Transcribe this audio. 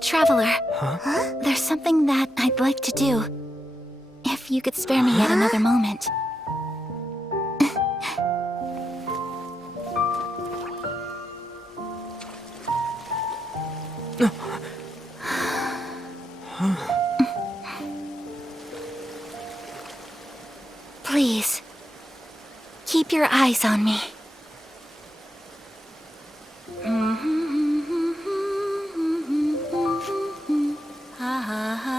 Traveler. Huh? There's something that I'd like to do. If you could spare me yet another moment. Please, keep your eyes on me. Ha ha ha.